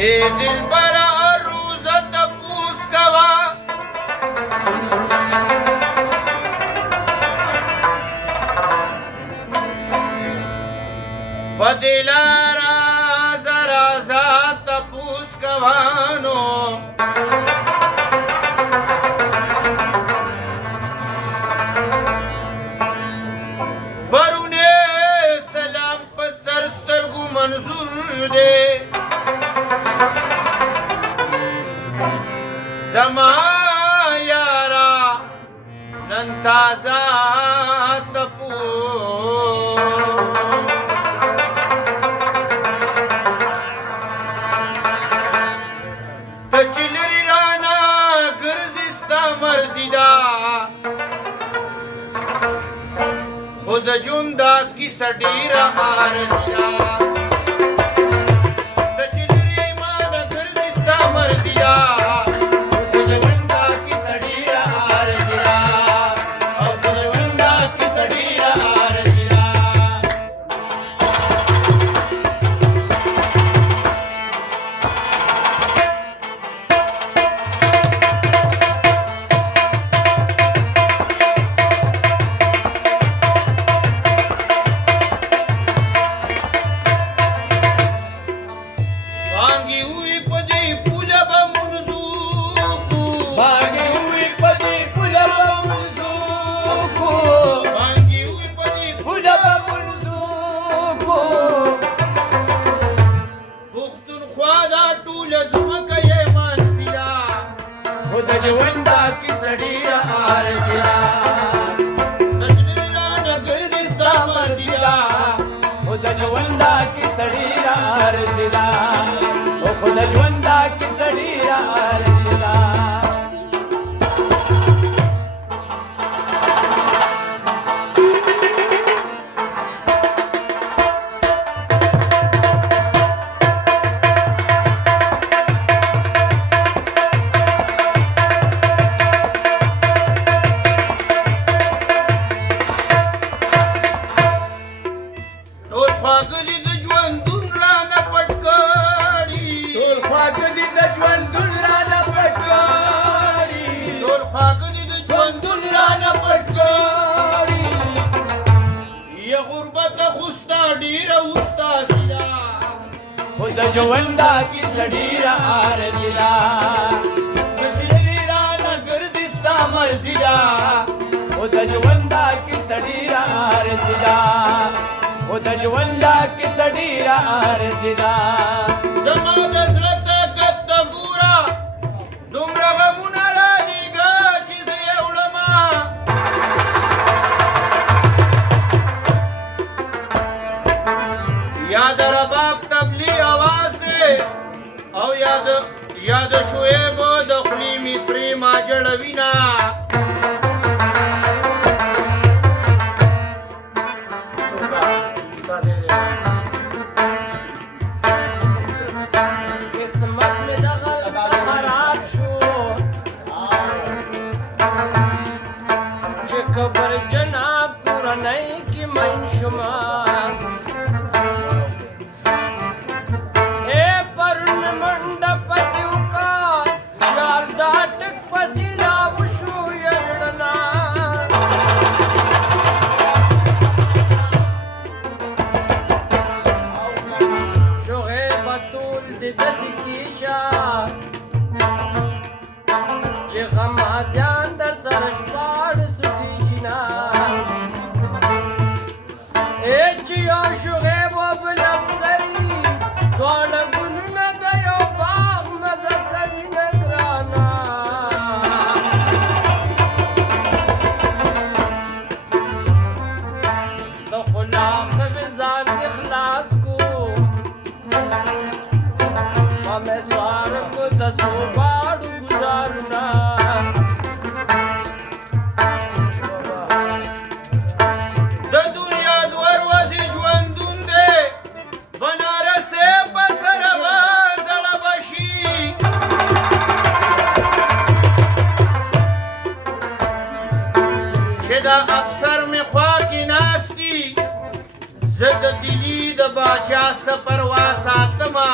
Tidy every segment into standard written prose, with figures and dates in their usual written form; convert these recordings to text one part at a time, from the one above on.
ای دلبرا روزه تپوس کوا په دلاره رازه تپوس کوا نو برونه سلام په سر سترګو منظور دی زما یارا نن تازه تپوس ته چې لرې رانه ګرځې ستا مرضي ده خو د ژوند دا کیسه ډېره عارضي ده ته چې لرې مانه ګرځې ستا مرضي ده خود ژوندا کی سړی را ارزلا ټول خواږه د ژوندون رانه پټ کړي ټول خواږه دي د ژوندون رانه پټ کړي ټول خواږه دي د ژوندون رانه پټ کړي یا غربت خو ستا ډېره استازي ده خو د ژوندا کی سړی را ارزلا چې رانه ګرځي ستا مرضي ده خو د ژوندا کی سړی را ارزلا خو د ژوندا کی سړی را ارزلا زما د زړه طاقت ته ګوره دومره غمونه رالېږه چې زه یې وړمه یا د رباب طبلي اواز دی او یا د شعیب د خولې مصري ما جړوینه खबर जनाब कुरनई की मनशुमा ए परुन मंडप सिवका यारदाटक पसिला वशु यडना शोहे बतूल जिदसिकीशा जे गमा ध्यान दर सरशपाड़ شغیب و بلبسری دوان گلونه د یو باغ مزه کوي نگرانا د خلاق ځان اخلاص کو مې سوار کو د سوباړو گزارنا د دنیا دوروازې ژوندون دی بنارس زه د دلی د باچا سفر واساتما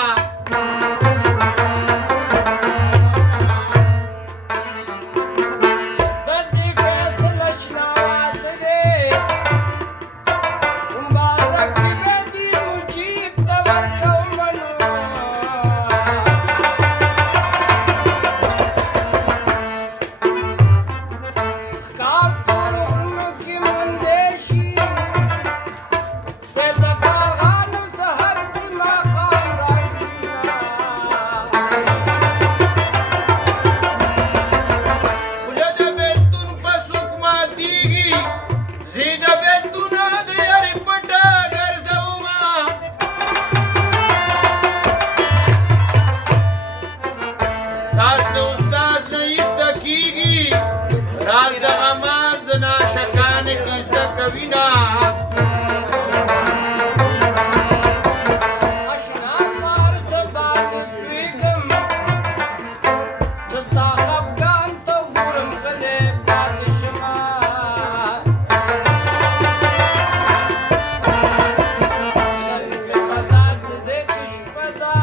راز د غماز د ناشکان کی زده کوینا اشنا پار سبا بیگم جستا خفگان تو گورم غلی پات شما پتا چیزه کش پتا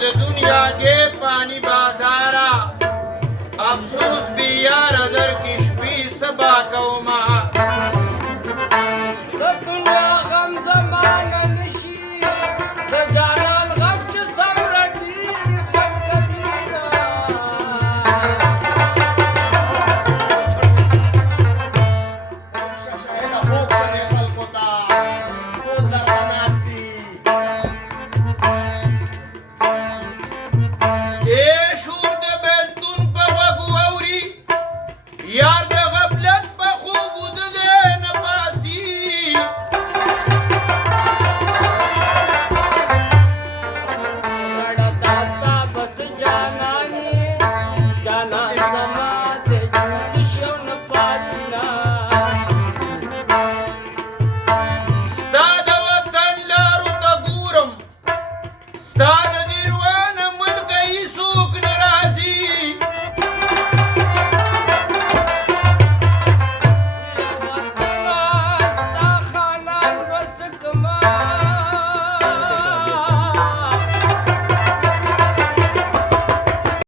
د دنیا دې پانی بازارا افسوس بی یار در کش بی سبا کوما